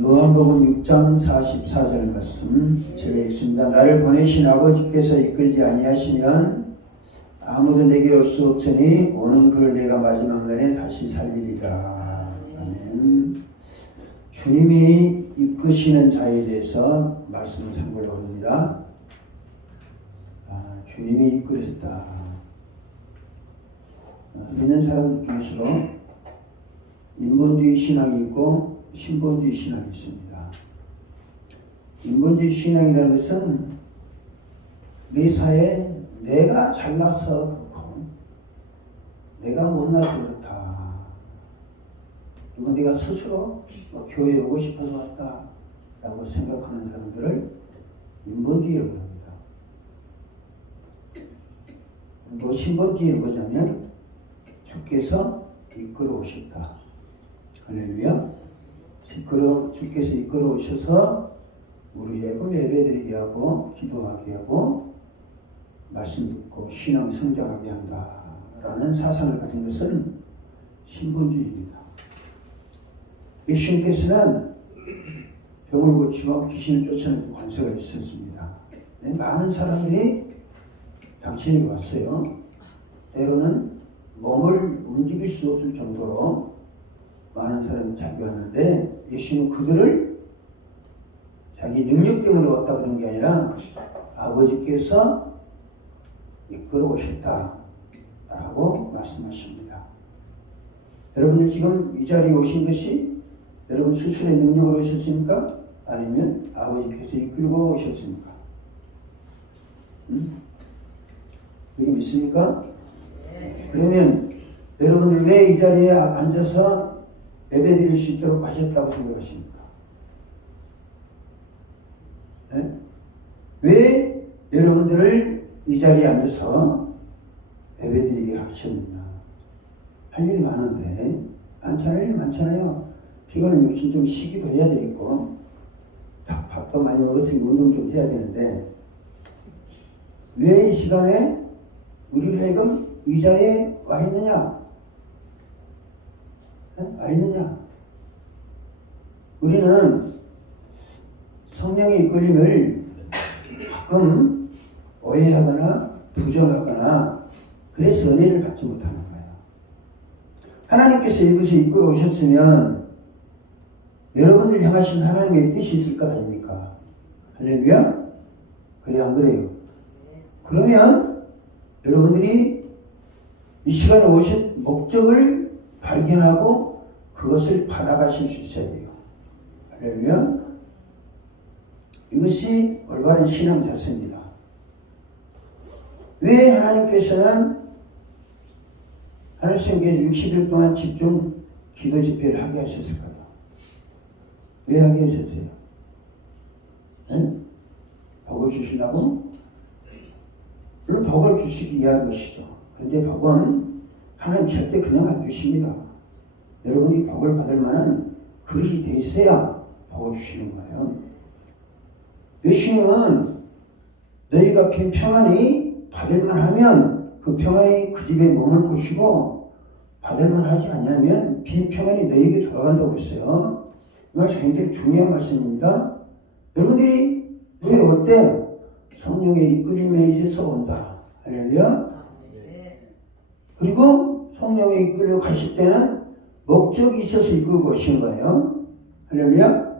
요한복음 6장 44절 말씀 제가 읽습니다. 나를 보내신 아버지께서 이끌지 아니하시면 아무도 내게 올 수 없으니 오는 그를 내가 마지막 날에 다시 살리리라. 아멘. 주님이 이끄시는 자에 대해서 말씀을 참고로 합니다. 주님이 이끌으셨다. 믿는 사람 중에서도 인본주의 신앙이 있고 신본주의 신앙이 있습니다. 인본주의 신앙이라는 것은 내 사회에 내가 잘나서 그렇고 내가 못나서 그렇다. 그리고 내가 스스로 교회에 오고 싶어서 왔다 라고 생각하는 사람들을 인본주의라고 합니다. 그리고 신본주의는 뭐냐면 주께서 이끌어 오셨다. 할렐루야. 주께서 이끌어 오셔서 우리에게 예배드리게 하고 기도하게 하고 말씀 듣고 신앙 성장하게 한다라는 사상을 가진 것은 신본주의입니다. 예수님께서는 병을 고치고 귀신을 쫓아내는 관세가 있었습니다. 많은 사람들이 당신에게 왔어요. 때로는 몸을 움직일 수 없을 정도로 많은 사람이 자기 왔는데 예수님은 그들을 자기 능력 때문에 왔다 그런 게 아니라 아버지께서 이끌어 오셨다 라고 말씀하십니다. 여러분들 지금 이 자리에 오신 것이 여러분 스스로의 능력으로 오셨습니까? 아니면 아버지께서 이끌고 오셨습니까? 여기 믿습니까? 그러면 여러분들 왜 이 자리에 앉아서 예배 드릴 수 있도록 하셨다고 생각하십니까? 네? 왜 여러분들을 이 자리에 앉아서 예배 드리게 하셨느냐? 할 일 많은데 할 일 많잖아요. 피곤한 육신 좀 쉬기도 해야 되겠고 밥도 많이 먹었으니 운동 좀 해야 되는데 왜 이 시간에 우리를 하여금 이 자리에 와 있느냐? 와 있느냐? 우리는 성령의 이끌림을 가끔 오해하거나 부정하거나 그래서 은혜를 받지 못하는 거예요. 하나님께서 이것을 이끌어 오셨으면 여러분들 향하신 하나님의 뜻이 있을 것 아닙니까? 할렐루야? 그래 안 그래요? 그러면 여러분들이 이 시간에 오신 목적을 발견하고 그것을 받아가실 수 있어야 돼요. 할렐루야. 이것이 올바른 신앙 자세입니다. 왜 하나님께서는 하늘성교에서 60일 동안 집중 기도 집회를 하게 하셨을까요? 왜 하게 하셨어요? 네? 복을 주시려고? 물론 복을 주시기 위한 것이죠. 그런데 복은 하나님 절대 그냥 안 주십니다. 여러분이 복을 받을 만한 그릇이 돼 있어야 복을 주시는 거예요. 예수님은 너희가 빈 평안이 받을만 하면 그 평안이 그 집에 머물 것이고 받을만 하지 않으면 빈 평안이 너희에게 돌아간다고 했어요. 이 말씀 굉장히 중요한 말씀입니다. 여러분들이 교회 올 때 성령의 이끌림에 의해서 온다. 할렐루야. 그리고 성령에 이끌려 가실 때는 목적이 있어서 이끌고 오신 거예요. 할렐루야.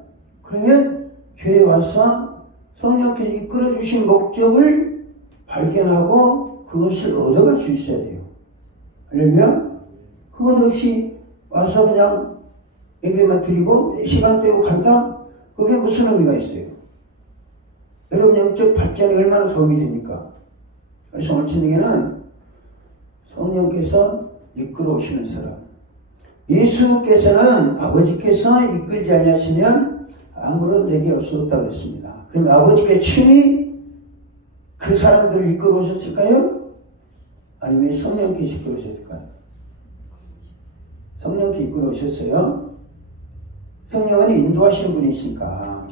그러면 교회에 와서 성령께서 이끌어 주신 목적을 발견하고 그것을 얻어갈 수 있어야 돼요. 할렐루야. 그것 없이 와서 그냥 예배만 드리고 시간 떼고 간다? 그게 무슨 의미가 있어요? 여러분 영적 발전이 얼마나 도움이 됩니까? 그래서 오늘 저녁에는 성령께서 이끌어 오시는 사람. 예수께서는 아버지께서 이끌지 아니하시면 아무런 내게 없었다 그랬습니다. 그럼 아버지께 친히 그 사람들을 이끌어 오셨을까요? 아니면 성령께서 이끌어 오셨을까요? 성령께 이끌어 오셨어요. 성령은 인도하시는 분이시니까.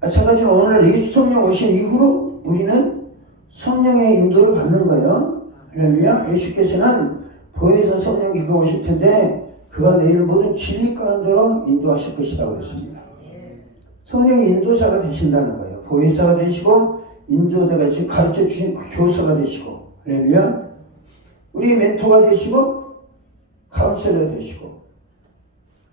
마찬가지로 오늘 예수 성령 오신 이후로 우리는 성령의 인도를 받는 거예요. 할렐루야. 예수께서는 보혜사 성령이 그가 오실 텐데 그가 내일 모든 진리 가운데로 인도하실 것이다 그랬습니다. 성령이 인도자가 되신다는 거예요. 보혜사가 되시고 인도자가 되시고 가르쳐 주신 교사가 되시고, 할렐루야. 우리 멘토가 되시고 카운셀러가 되시고,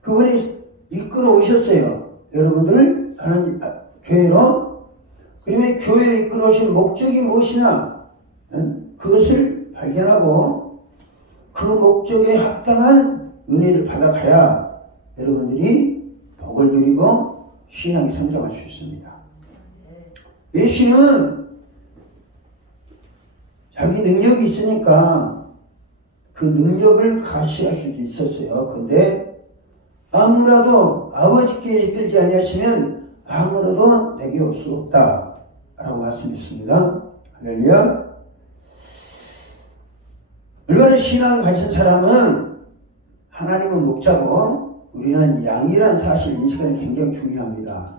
그분이 이끌어 오셨어요. 여러분들을 하나님 교회로. 그러면 교회를 이끌어 오신 목적이 무엇이냐, 그것을 발견하고 그 목적에 합당한 은혜를 받아가야 여러분들이 복을 누리고 신앙이 성장할 수 있습니다. 예수는 자기 능력이 있으니까 그 능력을 가시할 수도 있었어요. 그런데 아무라도 아버지께 이끌지 아니하시면 아무라도 내게 올 수 없다 라고 말씀했습니다. 할렐루야. 올바른 신앙을 가진 사람은 하나님은 목자고 우리는 양이라는 사실 인식하는 게 굉장히 중요합니다.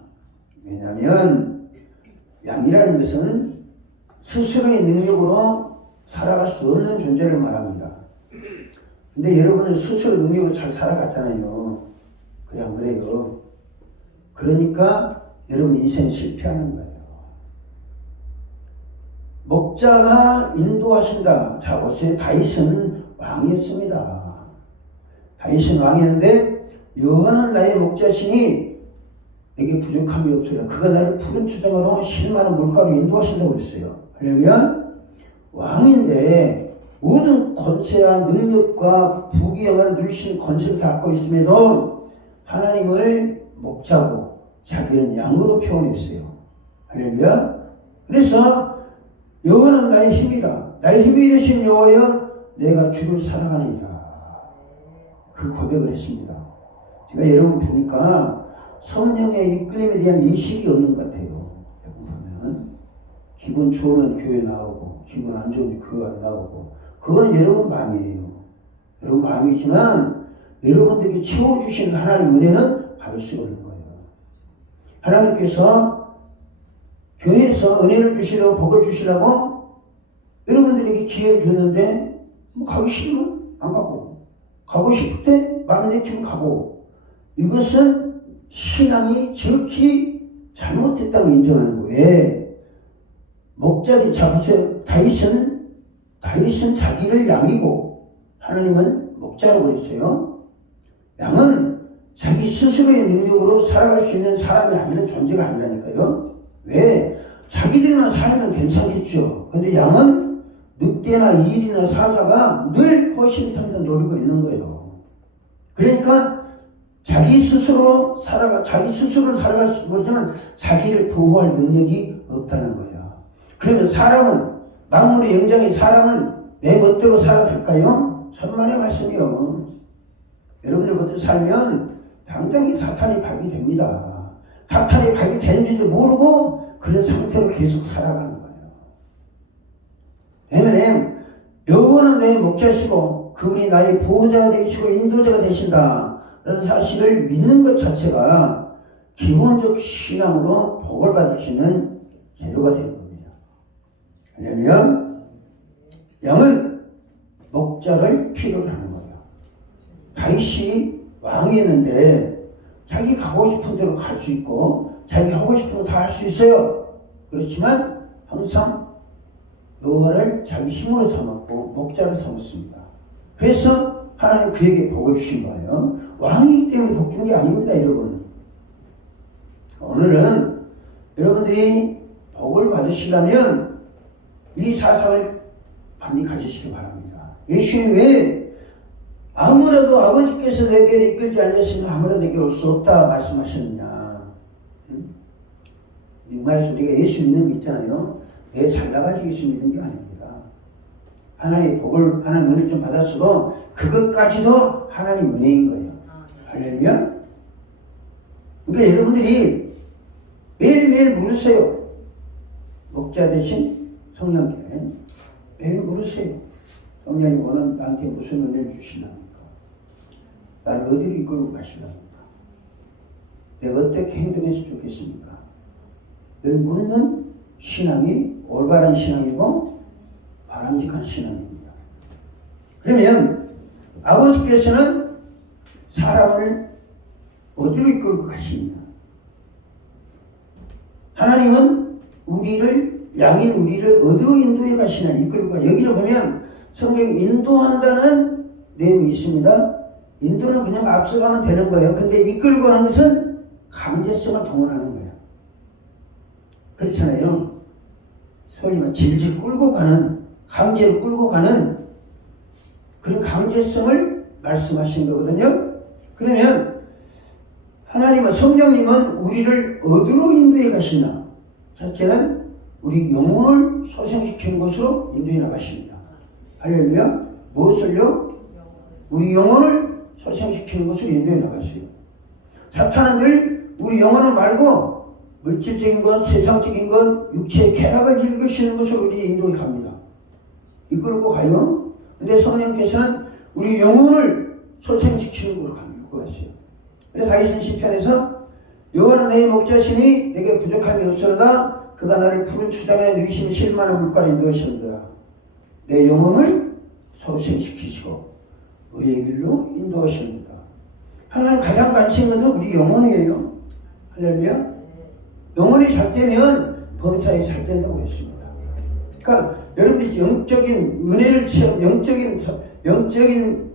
왜냐하면 양이라는 것은 스스로의 능력으로 살아갈 수 없는 존재를 말합니다. 근데 여러분은 스스로 능력으로 잘 살아갔잖아요. 그래 안 그래요? 그러니까 여러분 인생이 실패하는 거예요. 목자가 인도하신다. 자 보세요. 다윗은 왕이었습니다. 다윗은 왕이었는데 여호와는 나의 목자시니 내게 부족함이 없으리라. 그가 나를 푸른 추장으로 실만한 물가로 인도하신다고 그랬어요. 그러면 왕인데 모든 권세와 능력과 부귀영화를 누리신 권세를 다 갖고 있음에도 하나님을 목자고 자기는 양으로 표현했어요. 할렐루야. 그래서 여호와는 나의 힘이다. 나의 힘이 되신 여호와여 내가 주를 사랑하니이다. 그 고백을 했습니다. 제가 여러분 보니까 성령의 이끌림에 대한 인식이 없는 것 같아요. 여러분 보면 기분 좋으면 교회 나오고 기분 안 좋으면 교회 안 나오고, 그거는 여러분 마음이에요. 여러분 마음이지만 여러분들이 채워주신 하나님의 은혜는 받을 수가 없는 거예요. 하나님께서 교회에서 은혜를 주시려고 복을 주시려고 여러분들에게 기회를 줬는데 뭐 가기 싫으면 안 가고, 가고 싶을 때 마음 내키면 가고, 이것은 신앙이 지극히 잘못됐다고 인정하는 거예요. 왜? 목자들이 잡으세요. 다윗은 자기를 양이고 하나님은 목자라고 그랬어요. 양은 자기 스스로의 능력으로 살아갈 수 있는 사람이 아니라 존재가 아니라니까요. 왜? 자기들만 살면 괜찮겠죠. 근데 양은 늑대나 일이나 사자가 늘 허심탄회한 노리고 있는 거예요. 그러니까 자기 스스로를 살아갈 수 있지만 자기를 보호할 능력이 없다는 거예요. 그러면 사람은, 만물의 영장인 사람은 내 멋대로 살아도 될까요? 천만의 말씀이요. 여러분들 멋대로 살면 당장에 사탄이 발휘됩니다. 사탄이 발휘되는지도 모르고 그런 상태로 계속 살아가는 거예요. 때문에 여호와는 내 목자시고 그분이 나의 보호자가 되시고 인도자가 되신다 라는 사실을 믿는 것 자체가 기본적 신앙으로 복을 받을 수 있는 재료가 되는 겁니다. 왜냐하면 양은 목자를 필요로 하는 거예요. 다윗이 왕이었는데 자기 가고 싶은 대로 갈 수 있고 자기 하고 싶은 거 다 할 수 있어요. 그렇지만 항상 여호와를 자기 힘으로 삼았고 목자를 삼았습니다. 그래서 하나님 그에게 복을 주신 거예요. 왕이기 때문에 복 준 게 아닙니다, 여러분. 오늘은 여러분들이 복을 받으시려면 이 사상을 반드시 가지시기 바랍니다. 예수님이 왜 아무라도 아버지께서 내게 이끌지 않으시면 아무라도 내게 올 수 없다 말씀하셨느냐. 이 말에서 우리가 예수 믿는 거 있잖아요. 내 잘나가지고 예수 믿는 게 아닙니다. 하나님의 복을, 하나님 은혜 좀 받았어도 그것까지도 하나님 은혜인 거예요. 할렐루야. 그러니까 여러분들이 매일매일 물으세요. 목자 대신 성령께 매일 물으세요. 성령님 오늘 나한테 무슨 은혜를 주시나니까? 나를 어디로 이끌고 가시나니까? 내가 어떻게 행동했으면 좋겠습니까? 늘 묻는 신앙이 올바른 신앙이고 바람직한 신앙입니다. 그러면 아버지께서는 사람을 어디로 이끌고 가시느냐? 하나님은 양인 우리를 어디로 인도해 가시나 이끌고 가. 여기를 보면 성경이 인도한다는 내용이 있습니다. 인도는 그냥 앞서가면 되는 거예요. 근데 이끌고 가는 것은 강제성을 동원하는 거예요. 그렇잖아요. 소위 말해 질질 끌고 가는, 강제로 끌고 가는 그런 강제성을 말씀하신 거거든요. 그러면 하나님은, 성령님은 우리를 어디로 인도해 가시나? 첫째는 우리 영혼을 소생시키는 곳으로 인도해 나가십니다. 할렐루야. 무엇을요? 우리 영혼을 소생시키는 곳으로 인도해 나갔어요. 사탄은 늘 우리 영혼을 말고 물질적인 것, 세상적인 것, 육체의 쾌락을 즐길 수 있는 것으로 우리 인도해 갑니다. 이끌고 가요. 근데 성령께서는 우리 영혼을 소생시키는 곳으로 갔어요. 그래서 다윗은 시편에서 여호와는 내 목자심이 내게 부족함이 없으로다. 그가 나를 푸른 추장에 누이심이 실만한 물가로 인도하시는도다. 내 영혼을 소생시키시고 의의 길로 인도하시는도다. 하나님 가장 관심 있는 것은 우리 영혼이에요. 할렐루야. 영혼이 잘 되면 범사에 잘 된다고 했습니다. 그러니까 여러분들이 영적인 은혜를 체험, 영적인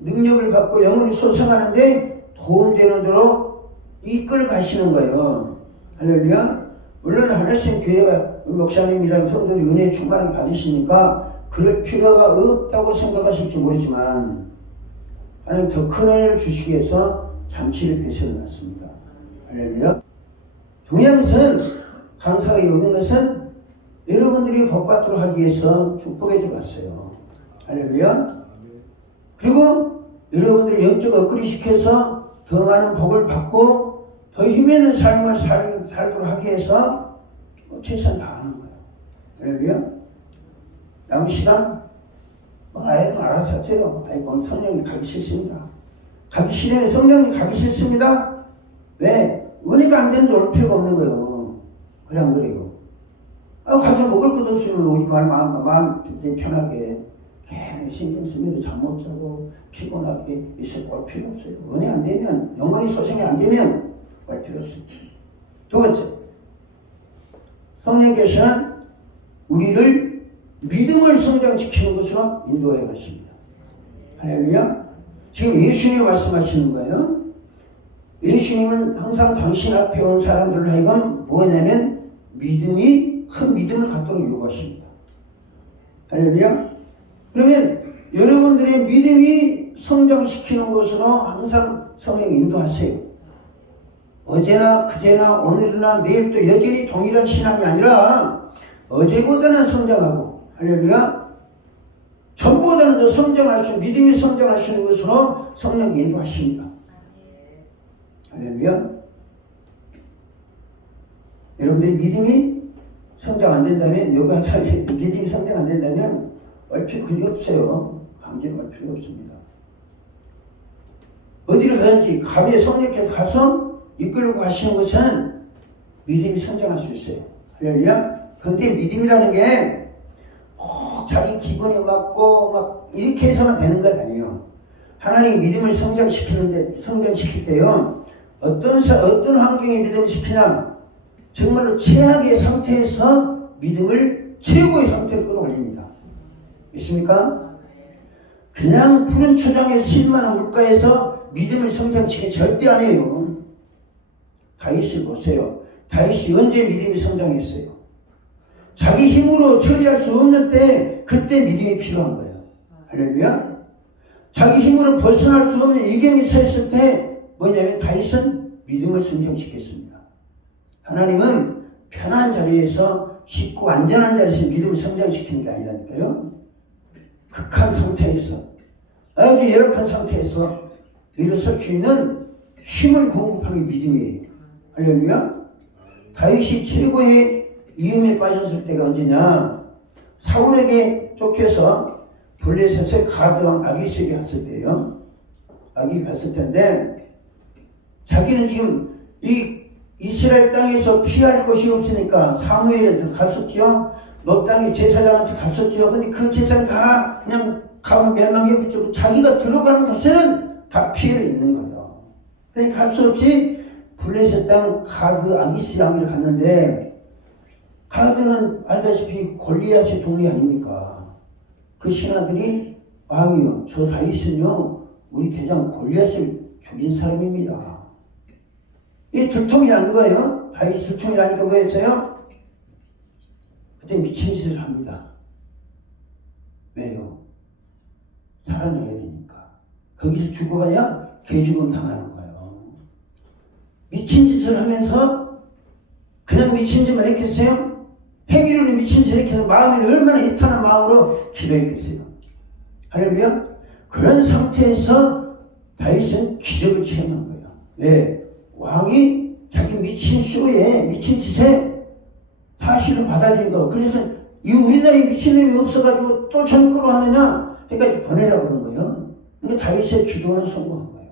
능력을 받고 영혼이 소생하는데 도움되는 대로 이끌 가시는 거예요. 할렐루야. 물론 하늘신 교회가 목사님이랑 성도들이 은혜의 충만을 받으시니까 그럴 필요가 없다고 생각하실지 모르지만 하나님 더 큰 은혜를 주시기 위해서 잠시를 베풀어놨습니다. 할렐루야. 중요한 것은, 강사가 여긴 것은 여러분들이 복받도록 하기 위해서 축복해 주었어요. 할렐루야. 그리고 여러분들이 영적 업그레이드 시켜서 더 많은 복을 받고 더 힘있는 삶을 살도록 하기 위해서 최선 다하는 거예요. 할렐루야. 남은 시간 알아서 하세요. 오늘 성령님 가기 싫습니다. 가기 싫으면 성령님 가기 싫습니다. 왜? 은혜가 안 되는데 올 필요가 없는 거예요. 그래 안 그래요? 가서 먹을 것 없으면 오지 마음 편하게 신경 쓰면서 잠 못 자고 피곤하게 올 필요 없어요. 은혜 안 되면, 영혼이 소생이 안 되면 올 필요 없어요. 두 번째, 성령께서는 우리를 믿음을 성장시키는 것으로 인도해 가십니다. 할렐루야. 지금 예수님이 말씀하시는 거예요. 예수님은 항상 당신 앞에 온 사람들을 하여금 뭐냐면 큰 믿음을 갖도록 요구하십니다. 할렐루야. 그러면 여러분들의 믿음이 성장시키는 것으로 항상 성령이 인도하세요. 어제나 그제나 오늘이나 내일도 여전히 동일한 신앙이 아니라 어제보다는 성장하고, 할렐루야. 전보다는 더 성장할 수, 믿음이 성장할 수 있는 것으로 성령이 인도하십니다. 할렐루야. 여러분들이 믿음이 성장 안 된다면, 믿음이 성장 안 된다면 올 필요 없어요. 강제로 갈 필요 없습니다. 어디를 가든지 가비의 성령께서 가서 이끌고 가시는 것은 믿음이 성장할 수 있어요. 할렐루야. 그런데 믿음이라는 게 꼭 자기 기분이 맞고 이렇게 해서만 되는 건 아니에요. 하나님 믿음을 성장시킬 때요, 어떤 환경에 믿음을 시키냐, 정말로 최악의 상태에서 믿음을 최고의 상태로 끌어올립니다. 믿습니까? 그냥 푸른 초장에서 실만한 물가에서 믿음을 성장시키는 절대 아니에요. 다윗을 보세요. 다윗이 언제 믿음이 성장했어요? 자기 힘으로 처리할 수 없는 때, 그때 믿음이 필요한 거예요. 할렐루야. 자기 힘으로 벗어날 수 없는 이경이 서 있을 때 뭐냐면 다윗은 믿음을 성장시켰습니다. 하나님은 편한 자리에서, 쉽고 안전한 자리에서 믿음을 성장시키는 게 아니라니까요. 극한 상태에서, 아주 열악한 상태에서 일어설 수 있는 힘을 공급하는 게 믿음이에요. 할렐루야. 다윗이 최고의 위험에 빠졌을 때가 언제냐? 사울에게 쫓겨서 블레셋의 가드왕 아기스에게 갔을 때예요. 아기 갔을 텐데, 자기는 지금 이 이스라엘 땅에서 피할 곳이 없으니까 사무엘에 갔었죠. 너 땅에 제사장한테 갔었죠. 근데 그 제사장 다 그냥 가면 멸망해 붙였고, 자기가 들어가는 곳에는 다 피해를 입는 거예요. 그러니까 갈 수 없이 블레셋 땅 가드 아기스 왕을 갔는데 가드는 알다시피 골리앗의 동리 아닙니까? 그 신하들이 왕이요, 저 다윗은요 우리 대장 골리앗을 죽인 사람입니다. 이 들통이라는 거예요. 다윗이 들통이라니까 뭐 했어요? 그때 미친 짓을 합니다. 왜요? 살아내야 되니까. 거기서 죽어봐야 개죽음 당하는 거예요. 미친 짓을 하면서 그냥 미친 짓만 했겠어요? 행위로는 미친 짓을 했겠어요? 마음이 얼마나 애탄한 마음으로 기도했겠어요? 할렐루야? 그런 상태에서 다윗은 기적을 체험한 거예요. 왜? 왕이 자기 미친 쇼에, 미친 짓에 사실을 받아들인 거. 그래서 이 우리나라에 미친놈이 없어가지고 또 전거로 하느냐? 그러니까 보내라고 그런 거예요. 그러니까 다윗의 기도는 성공한 거예요.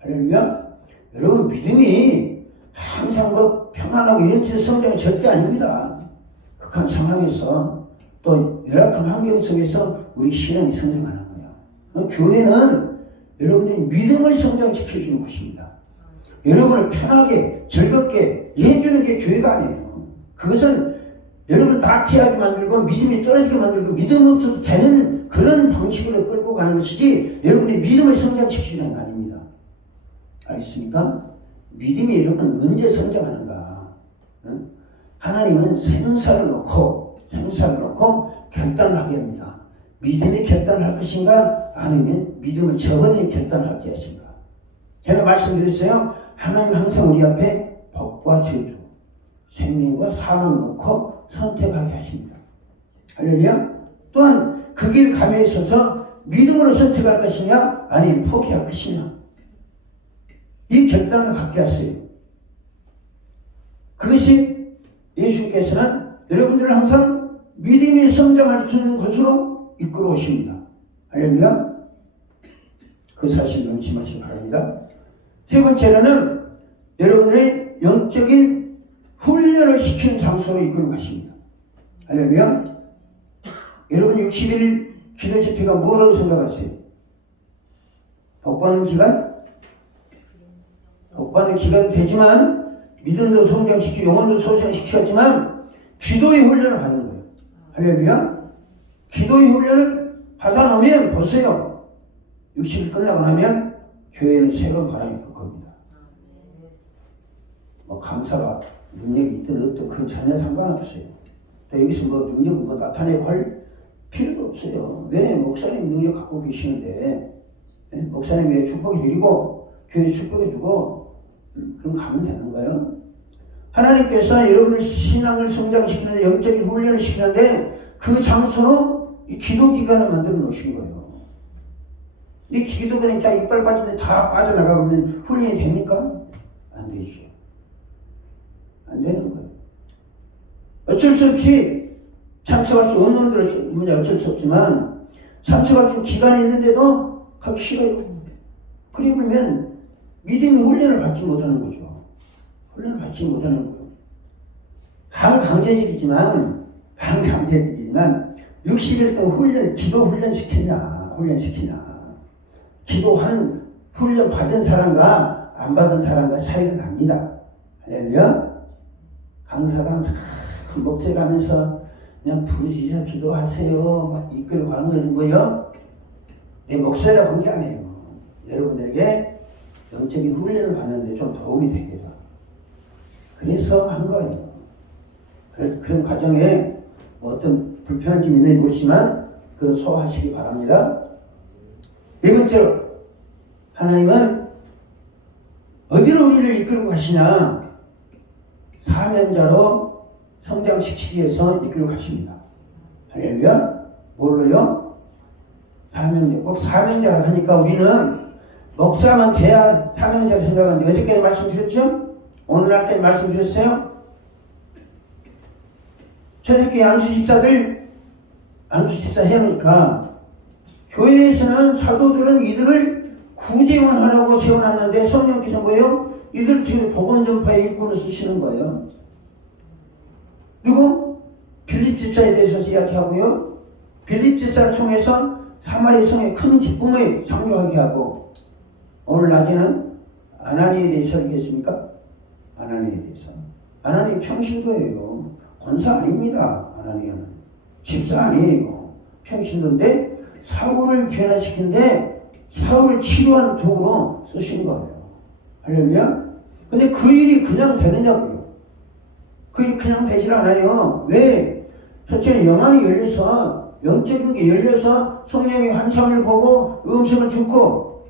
할렐루야? 여러분, 믿음이 항상 그 평안하고 이런 뜻의 성장이 절대 아닙니다. 극한 상황에서 또 열악한 환경 속에서 우리 신앙이 성장하는 거예요. 교회는 여러분들이 믿음을 성장시켜주는 곳입니다. 여러분을 편하게 즐겁게 해주는 게 교회가 아니에요. 그것은 여러분 나태하게 만들고 믿음이 떨어지게 만들고 믿음 없어도 되는 그런 방식으로 끌고 가는 것이지 여러분의 믿음을 성장시키는 게 아닙니다. 알겠습니까? 믿음이 여러분 언제 성장하는가? 응? 하나님은 생사를 놓고 결단을 하게 합니다. 믿음이 결단을 할 것인가? 아니면 믿음을 저버리는 결단을 하게 하신가? 제가 말씀드렸어요. 하나님 항상 우리 앞에 복과 저주, 생명과 사망을 놓고 선택하게 하십니다. 할렐루야? 또한 그 길 감에 있어서 믿음으로 선택할 것이냐 아니면 포기할 것이냐 이 결단을 갖게 하세요. 그것이 예수께서는 여러분들을 항상 믿음이 성장할 수 있는 곳으로 이끌어 오십니다. 할렐루야? 그 사실 명심하시기 바랍니다. 세 번째로는 여러분들의 영적인 훈련을 시키는 장소로 이끌어 가십니다. 할렐루야? 여러분 60일 기도 집회가 뭐라고 생각하세요? 복받는 기간? 복받는 기간은 되지만 믿음도 성장시키고 영혼도 성장시켰지만 기도의 훈련을 받는 거예요. 할렐루야? 기도의 훈련을 받아놓으면 보세요. 60일 끝나고 나면 교회는 새로운 바람이 불 겁니다. 뭐 강사가 능력이 있든 없든 그건 전혀 상관없어요. 또 여기서 뭐 능력을 뭐 나타내고 할 필요도 없어요. 왜? 목사님 능력 갖고 계시는데 목사님 왜 축복이 드리고 교회 축복해 주고 그럼 가면 되는 거예요. 하나님께서 여러분의 신앙을 성장시키는 영적인 훈련을 시키는데 그 장소로 이 기도 기간을 만들어 놓으신 거예요. 이 기도 기간이 다 이빨 빠지는데 다 빠져나가면 훈련이 됩니까? 안 되죠. 안 되는 거예요. 어쩔 수 없이 참석할 수 없는 놈들은 어쩔 수 없지만 참석할 수 기간이 있는데도 가기 싫어요. 그래 보면 믿음의 훈련을 받지 못하는 거죠. 훈련을 받지 못하는 거예요. 반강제적이지만 60일 동안 기도 훈련시키냐. 기도한 훈련 받은 사람과 안 받은 사람과 차이가 납니다. 할렐루야? 강사가 큰 목소리 가면서 그냥 부르짖어 기도하세요 막 이끌고 가는 거예요. 내 목소리라고 한 게 아니에요. 여러분들에게 영적인 훈련을 받는데 좀 도움이 되겠죠. 그래서 한 거예요. 그런 과정에 어떤 불편한 점이 있는지 모르지만 그걸 소화하시기 바랍니다. 네 번째로 하나님은 어디로 우리를 이끌고 가시냐? 사명자로 성장시키기 위해서 이끌고 가십니다. 할렐루야? 뭘로요? 사명자. 꼭 사명자라고 하니까 우리는 목사만 돼야 사명자로 생각하는데 어저께 말씀드렸죠? 오늘 할 때 말씀드렸어요? 초대교회 안수집사 해놓으니까 교회에서는 사도들은 이들을 구제원하라고 세워놨는데 성령께서 뭐예요? 이들 지금 복음 전파의 일꾼을 쓰시는 거예요. 그리고 빌립 집사에 대해서 이야기하고요. 빌립 집사를 통해서 사마리아 성에 큰 기쁨을 상조하게 하고 오늘 낮에는 아나니에 대해서 설교했습니까? 하나님에 대해서. 하나님 평신도예요. 권사 아닙니다. 하나님은 집사 아니에요. 평신도인데 사울을 변화시키는데 사울을 치료하는 도구로 쓰신 거예요. 할렐루야. 근데 그 일이 그냥 되느냐고요. 그 일이 그냥 되질 않아요. 왜? 첫째는 영안이 열려서, 영적인 게 열려서 성령의 환상을 보고 음성을 듣고,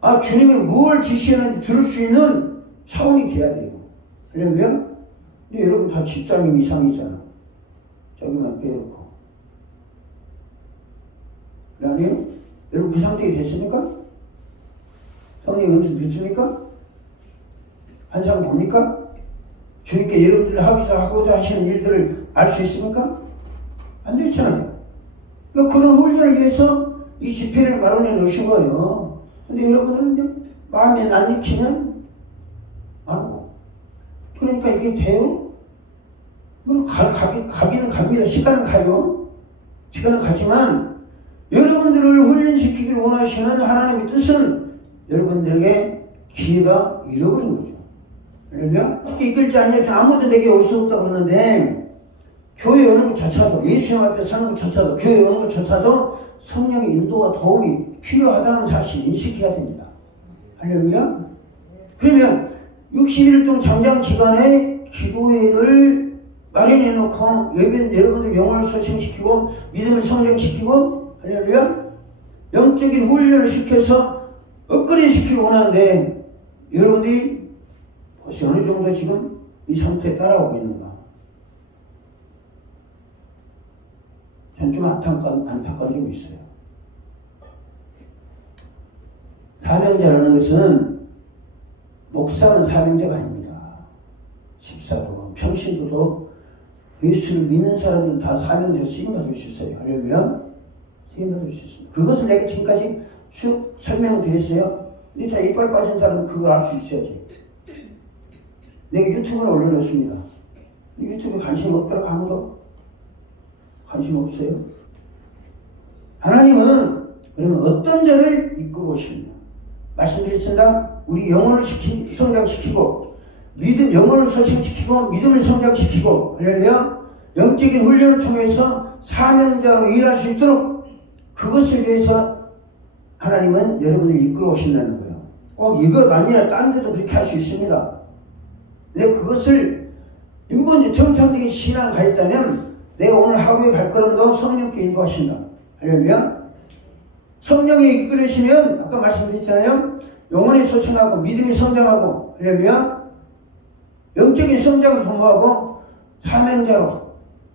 아, 주님이 뭘 지시하는지 들을 수 있는 차원이 돼야 돼요. 할렐루야. 근데 여러분 다 집사님 이상이잖아. 저기만 빼놓고. 아니에요? 여러분 그 상태가 됐습니까? 성령의 음성 듣습니까? 환상 봅니까? 주님께 여러분들이 하고자 하시는 일들을 알 수 있습니까? 안 됐잖아요. 그러니까 그런 훈련을 위해서 이 집회를 마련해 놓으신 거예요. 근데 여러분들은 이제 마음에 안 익히면 안 하고. 그러니까 이게 돼요? 물론 가기는 갑니다. 시간은 가요. 시간은 가지만 여러분들을 훈련시키기를 원하시는 하나님의 뜻은 여러분들에게 기회가 잃어버린 거죠. 그러면 이끌지 않으면 아무도 내게 올 수 없다고 그러는데 교회 오는 것조차도 예수님 앞에 사는 것조차도 교회 오는 것조차도 성령의 인도와 도움이 필요하다는 사실을 인식해야 됩니다. 할렐루야. 그러면 60일 동안 장장 기간에 기도회를 마련해 놓고 여러분들 영혼을 소생시키고 믿음을 성장시키고 할렐루야. 영적인 훈련을 시켜서 업그레이드시키길 원하는데 여러분들이 벌써 어느 정도 지금 이 상태에 따라오고 있는가? 전 좀 안타까운 점이 있어요. 사명자라는 것은 목사는 사명자가 아닙니다. 집사도 평신도도 예수를 믿는 사람들은 다 사명자로 쓰임받을 수 있어요. 할렐루야. 쓰임받을 수 있습니다. 그것을 내가 지금까지 쭉 설명을 드렸어요. 근데 다 이빨 빠진 사람은 그거 알 수 있어야지. 내가 유튜브에 올려놓습니다. 유튜브에 관심 없더라고 아무도? 관심 없어요? 하나님은 그러면 어떤 자를 이끌어 오십니까? 말씀드렸습니다. 우리 영혼을 성장시키고 영혼을 소생시키고 믿음을 성장시키고 할렐루야. 영적인 훈련을 통해서 사명자로 일할 수 있도록 그것을 위해서 하나님은 여러분을 이끌어 오신다는 거예요. 꼭 이것 아니라 딴 데도 그렇게 할 수 있습니다. 근데 그것을 인본주의 정상적인 신앙을 가했다면 내가 오늘 하루의 발걸음도 성령께 인도하신다. 할렐루야. 성령이 이끌으시면 아까 말씀드렸잖아요. 영혼이 소생하고 믿음이 성장하고 할렐루야. 영적인 성장을 도모하고 사명자로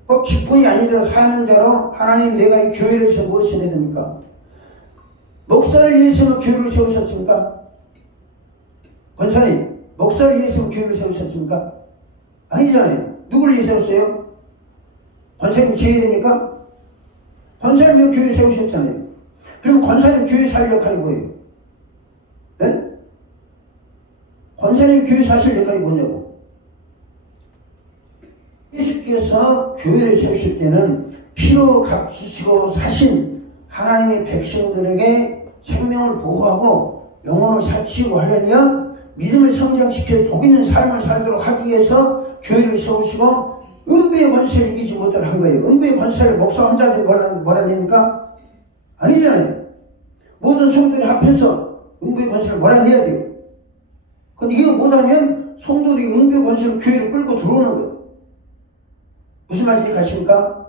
꼭 직분이 아니더라도 사명자로 하나님 내가 이 교회를 위해서 무엇을 해야 됩니까? 목사를 위해서는 교회를 세우셨습니까? 권사님 목사를 위해서 교회를 세우셨습니까? 아니잖아요. 누구를 위해 세웠어요? 권사님 제외됩니까? 권사님이 교회 세우셨잖아요. 그럼 권사님 교회 살 역할이 뭐예요? 네? 권사님 교회 사실 역할이 뭐냐고? 예수께서 교회를 세우실 때는 피로 값주시고 사신 하나님의 백성들에게 생명을 보호하고 영혼을 살치고 하려면 믿음을 성장시켜 복 있는 삶을 살도록 하기 위해서 교회를 세우시고 음부의 권세를 이기지 못하게 한 거예요. 음부의 권세를 목사 혼자들 뭐라 됩니까? 아니잖아요. 모든 성도들이 합해서 음부의 권세를 몰아내야 돼요. 근데 이거 못하면 성도들이 음부의 권세를 교회를 끌고 들어오는 거예요. 무슨 말인지 가십니까?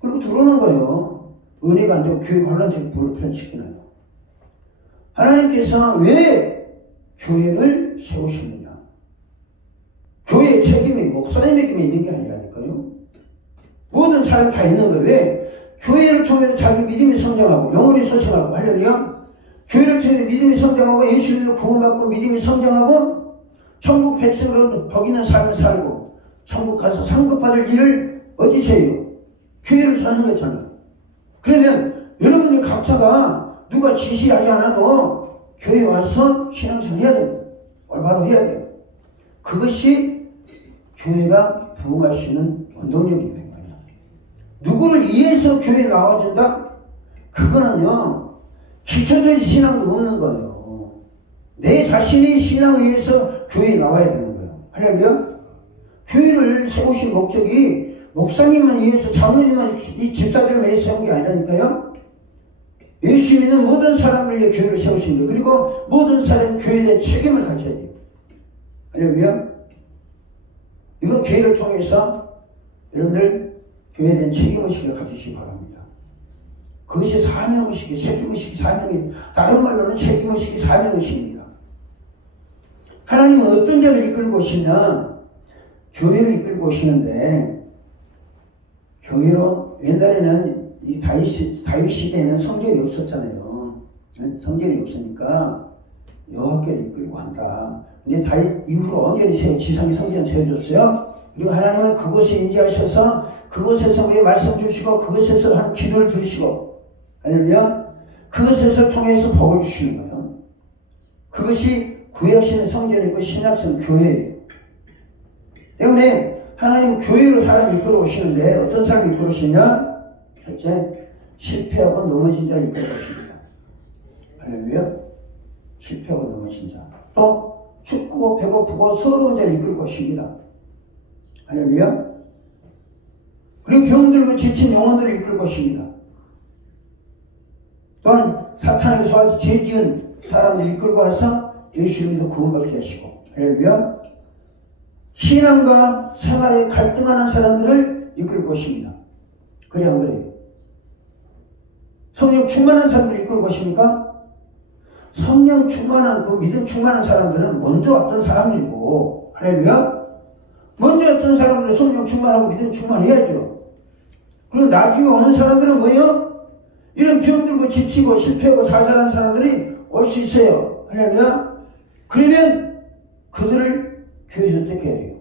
끌고 들어오는 거예요. 은혜가 안 되고 교회가 혼란스럽게 불편시키나요? 하나님께서 왜 교회를 세우시느냐? 교회의 책임이 목사님에게만 있는 게 아니라니까요. 모든 사람이 다 있는 거예요. 왜? 교회를 통해서 자기 믿음이 성장하고 영혼이 소생하고 하려면 교회를 통해서 믿음이 성장하고 예수 믿고 구원받고 믿음이 성장하고 천국 백성으로 복 있는 삶을 살고 천국 가서 상급 받을 일을 어디서 해요? 교회를 사는 거잖아요. 그러면 여러분들 각자가 누가 지시하지 않아도 교회에 와서 신앙생활 해야 됩니다. 올바로 해야 돼요. 그것이 교회가 부흥할 수 있는 원동력이 된 거예요. 누구를 위해서 교회에 나와준다? 그거는요, 기초적인 신앙도 없는 거예요. 내 자신의 신앙을 위해서 교회에 나와야 되는 거예요. 할렐루야. 교회를 세우신 목적이 목사님만 위해서 장로님만 이 집사들을 위해 세운 게 아니라니까요. 예수 믿는 모든 사람을 위해 교회를 세우신 거예요. 그리고 모든 사람은 교회에 대한 책임을 가져야 돼요. 할렐루야. 이건 교회를 통해서 여러분들 교회에 대한 책임의식을 가지시기 바랍니다. 그것이 사명의식이, 책임의식이 사명이, 다른 말로는 책임의식이 사명의식입니다. 하나님은 어떤 자를 이끌고 오시냐? 교회를 이끌고 오시는데, 교회로, 옛날에는 이 다윗 시대에는 성전이 없었잖아요. 성전이 없으니까 여호와께를 이끌고 한다. 근데 다윗 이후로 언제는 지상에 성전 세워줬어요. 그리고 하나님은 그곳에 인지하셔서 그곳에서 왜 말씀 주시고 그곳에서 한 기도를 들으시고, 할렐루야, 그것에서 통해서 복을 주시는 거예요. 그것이 구약시는 성전이고 신약시는 교회예요. 때문에 하나님은 교회로 사람을 이끌어 오시는데 어떤 사람을 이끌어 오시냐? 첫째, 실패하고 넘어진 자를 이끌어 오십니다. 할렐루야. 실패하고 넘어진 자. 또 춥고 배고프고 서러운 자를 이끌고 오십니다. 할렐루야. 그리고 병들고 지친 영혼들을 이끌고 오십니다. 또한 사탄에게 속아서 죄 지은 사람들을 이끌고 와서 예수 이름으로 구원받게 하시고, 할렐루야. 신앙과 생활에 갈등하는 사람들을 이끌고 오십니다. 그래 안 그래요? 성령 충만한 사람들을 이끌고 오십니까? 성령 충만한, 그 믿음 충만한 사람들은 먼저 왔던 사람들이고, 할렐루야. 먼저 왔던 사람들은 성령 충만하고 믿음 충만해야죠. 그리고 나중에 오는 사람들은 뭐예요? 이런 병들고 지치고 실패하고 자살한 사람들이 올 수 있어요. 할렐루야. 그러면 그들을 교회에서 어떻게 해야 돼요?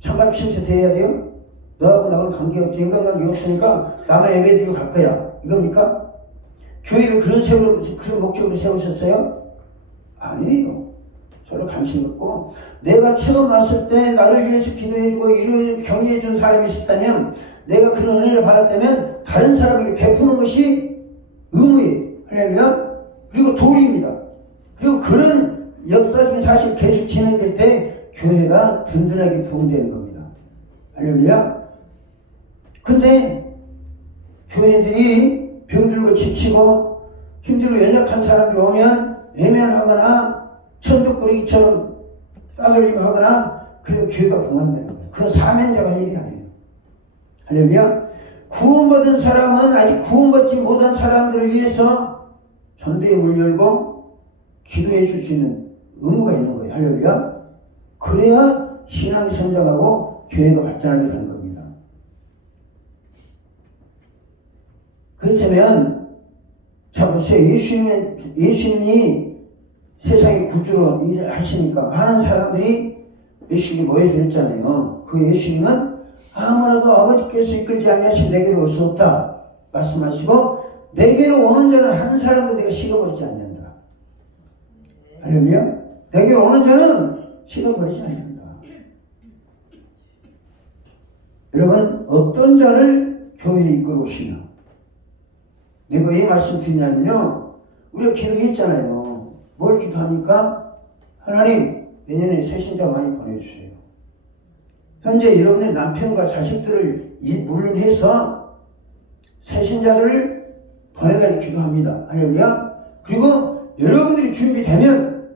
찬밥 신세 해야 돼요? 너하고 나하고 관계없지, 인간관계 없으니까 나만 예배드리고 갈 거야. 이겁니까? 교회를 그런 목적으로 세우셨어요? 아니에요. 서로 관심 없고, 내가 처음 왔을 때 나를 위해서 기도해주고 격려해준 사람이 있었다면, 내가 그런 은혜를 받았다면 다른 사람에게 베푸는 것이 의무예요. 할렐루야. 그리고 도리입니다. 그리고 그런 역사적인 사실 계속 진행될 때 교회가 든든하게 부흥되는 겁니다. 할렐루야. 근데 교회들이 병들고 지치고 힘들고 연약한 사람들이 오면 외면하거나 천덕꾸러기처럼 따돌림하거나, 그리고 교회가 부흥한다는 거예요. 그건 사명자가 할 일이 아니에요. 할렐루야. 구원받은 사람은 아직 구원받지 못한 사람들을 위해서 전도의 문을 열고 기도해 줄 수 있는 의무가 있는 거예요. 할렐루야. 그래야 신앙이 성장하고 교회가 발전하게 되는 겁니다. 그렇다면 자 보세요. 예수님이 세상의 구주로 일을 하시니까 많은 사람들이 예수님이 모여들었잖아요. 그 예수님은 아무라도 아버지께서 이끌지 아니하시면 내게로 올 수 없다 말씀하시고, 내게로 오는 자는 한 사람도 내가 싫어버리지 않는다. 할렐루야. 내게로 오는 자는 싫어버리지 않는다. 여러분, 어떤 자를 교회에 이끌어 오시냐? 내가 왜 말씀 드리냐면요, 우리가 기도했잖아요. 뭘 기도합니까? 하나님, 내년에 새신자 많이 보내주세요. 현재 여러분의 남편과 자식들을 물론해서 새신자들을 보내달라고 기도합니다. 할렐루야. 그리고 여러분들이 준비되면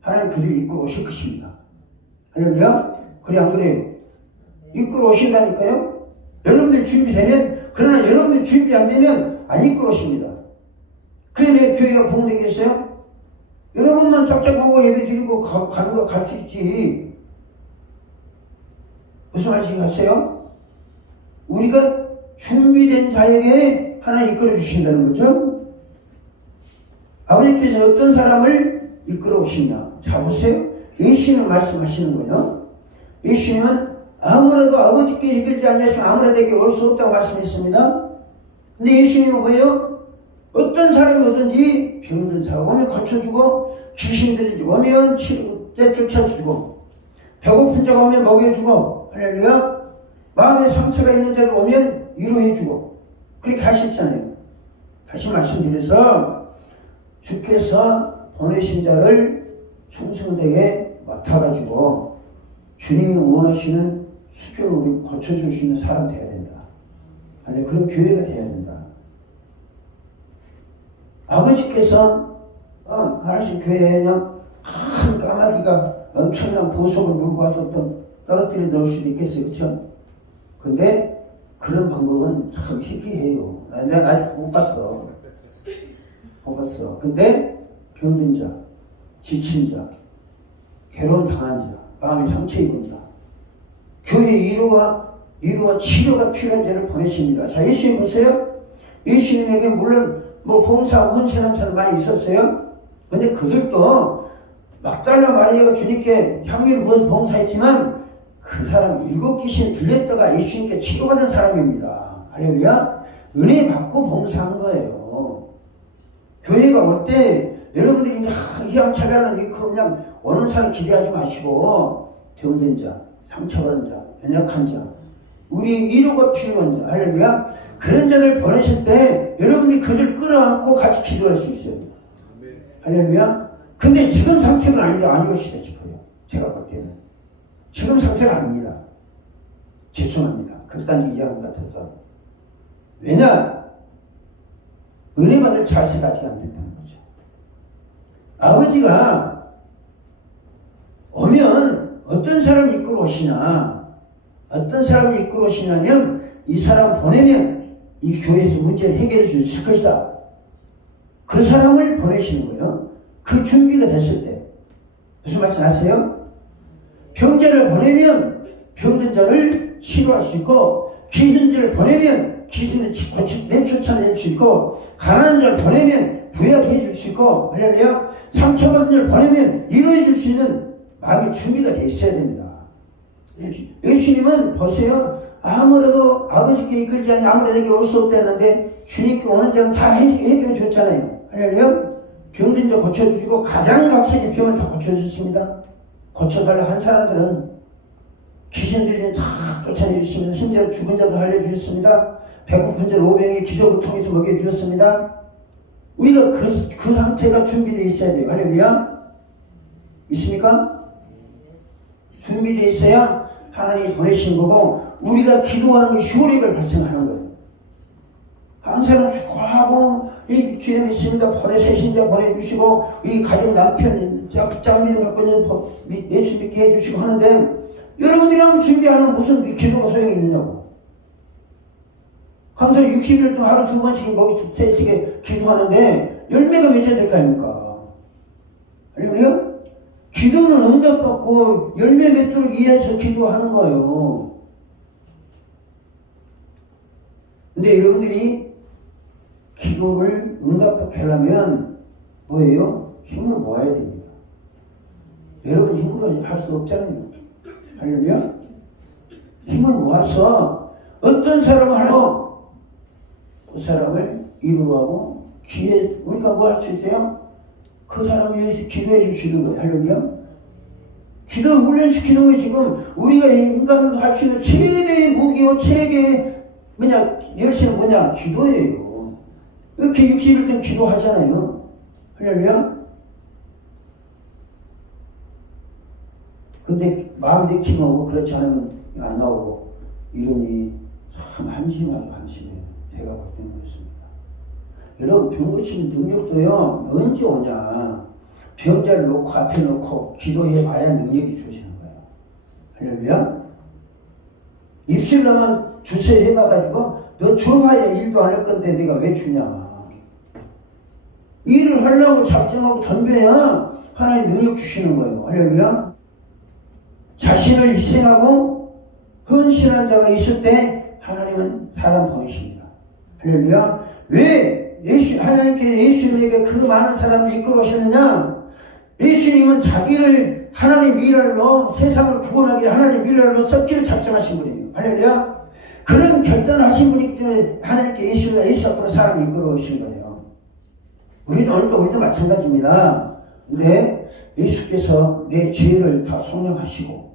하나님 그들이 이끌어 오실 것입니다. 할렐루야. 그래 안 그래요? 이끌어 오신다니까요. 여러분들이 준비되면. 그러나 여러분들이 준비 안 되면 안 이끌어 오십니다. 그러면 교회가 부흥되겠어요? 여러분만 짝짝 보고 예배 드리고 가는 거 갈 수 있지. 무슨 말씀이 하세요? 우리가 준비된 자에게 하나님 이끌어 주신다는 거죠. 아버지께서 어떤 사람을 이끌어 오시냐? 자 보세요. 예수님은 말씀하시는 거예요. 예수님은 아무라도 아버지께서 이끌지 않으시면 아무나 내게 올 수 없다고 말씀했습니다. 근데 예수님은 뭐예요? 어떤 사람이 오든지 병든 사람 오면 고쳐주고, 귀신들이 오면 떼쫓아주고, 배고픈 자가 오면 먹여주고, 할렐루야. 마음에 상처가 있는 자들 오면 위로해주고, 그렇게 하셨잖아요. 다시 말씀드려서 주께서 보내신 자를 충성되게 맡아가지고 주님이 원하시는 수준을 우리 고쳐줄 수 있는 사람 돼야 된다. 아니, 그런 교회가 돼야 된다. 아버지께서 하나씩 교회에 그냥 큰 까마귀가 엄청난 보석을 물고 와서 떨어뜨려 놓을 수도 있겠어요. 그렇죠? 근데 그런 방법은 참 희귀해요. 내가 아직 못 봤어. 근데 병든 자, 지친 자, 괴로움 당한 자, 마음이 상처 입은 자, 교회 위로와 치료가 필요한 자를 보내십니다. 자, 예수님 보세요. 예수님에게 물론 봉사하고 헌신한 자는 많이 있었어요. 근데 그들도 막달라 마리아가 주님께 향기를 부어서 봉사했지만 그 사람 7 귀신 들렸다가 예수님께 치료받은 사람입니다. 할렐루야. 은혜 받고 봉사한 거예요. 교회가 올 때 여러분들이 희양차별은 그냥 오는 사람 기대하지 마시고 병든 자, 상처받은 자, 연약한 자, 우리 위로가 필요한 자, 할렐루야. 그런 자를 보내실 때 여러분들이 그들 끌어안고 같이 기도할 수 있어요. 할렐루야. 근데 지금 상태는 아니오시다 싶어요. 제가 볼 때는. 지금 상태는 아닙니다. 죄송합니다. 극단적 이야기 같아서. 왜냐? 은혜 받을 자세가 아직 안 됐다는 거죠. 아버지가 오면 어떤 사람을 이끌어 오시냐? 어떤 사람을 이끌어 오시냐면 이 사람 보내면 이 교회에서 문제를 해결할 수 있을 것이다. 그 사람을 보내시는 거예요. 그 준비가 됐을 때. 무슨 말씀 아세요? 병자를 보내면 병든 자를 치료할 수 있고, 귀신자를 보내면 귀신을 쫓아낼 수 있고, 가난한 자를 보내면 부여하게 해줄 수 있고, 할렐루야. 상처받은 자를 보내면 위로해 줄 수 있는 마음의 준비가 돼 있어야 됩니다. 예수님은 보세요. 아무래도 아버지께 이끌지 않니 아무래도 올 수 없다 했는데 주님께 오는 자는 다 해결해 줬잖아요. 할렐루야. 병든 자 고쳐주시고 가장 각색의 병을 다 고쳐주셨습니다. 고쳐달라 한 사람들은 귀신들이 다 쫓아내주시면서 심지어 죽은 자도 살려주셨습니다. 배고픈 자를 500의 기적을 통해서 먹여주셨습니다. 우리가 그 상태가 준비되어 있어야 돼요. 할렐루야. 있습니까? 준비되어 있어야 하나님이 보내신 거고 우리가 기도하는 게 효력을 발생하는 거예요. 항상 축하하고 이 주님 있습니다. 보내주신다 보내주시고 이 가족 남편 짱미를 갖고 있는 예수 믿게 해주시고 하는데 여러분들이랑 준비하는 무슨 기도가 소용이 있느냐고. 항상 60일 동안 하루 2번씩 먹이 대지게 기도하는데 열매가 맺어야 될 거 아닙니까? 할렐루야? 기도는 응답받고 열매 맺도록 이해해서 기도하는 거예요. 근데 여러분들이 기도를 응답받게 하려면 뭐예요? 힘을 모아야 됩니다. 여러분 힘으로 할 수 없잖아요. 할렐루야? 힘을 모아서 어떤 사람을 하고 그 사람을 이루하고 우리가 뭐 할 수 있어요? 그 사람을 위해서 기도해 주시는 거예요. 할렐루야? 기도 훈련시키는 거예요. 지금 우리가 인간으로 할 수 있는 최대의 무기요, 최대의 열쇠는 뭐냐? 기도예요. 이렇게 60일 때 기도하잖아요. 할렐루야? 근데 마음 내키면 오고 그렇지 않으면 안 나오고 이러니 참 한심하죠. 한심해요. 제가 볼 때는 그렇습니다. 여러분 병 고치는 능력도요 언제 오냐? 병자를 놓고 앞에 놓고 기도해 봐야 능력이 주시는 거예요. 할렐루야? 입술 나면 주세요 해봐가지고 너 줘봐야 일도 안 할 건데 내가 왜 주냐? 일을 하려고 작정하고 덤벼야 하나님 능력 주시는 거예요. 할렐루야? 자신을 희생하고 헌신한 자가 있을 때 하나님은 사람 보내십니다. 할렐루야? 왜 하나님께 예수님에게 그 많은 사람을 이끌어 오셨느냐? 예수님은 자기를 하나님 미랄로 세상을 구원하기 하나님 미랄로 썩기를 작정하신 분이에요. 할렐루야? 그런 결단을 하신 분이기 때문에 하나님께 예수 앞으로 사람을 이끌어 오신 거예요. 우리도 마찬가지입니다. 근데 예수께서 내 죄를 다 속량하시고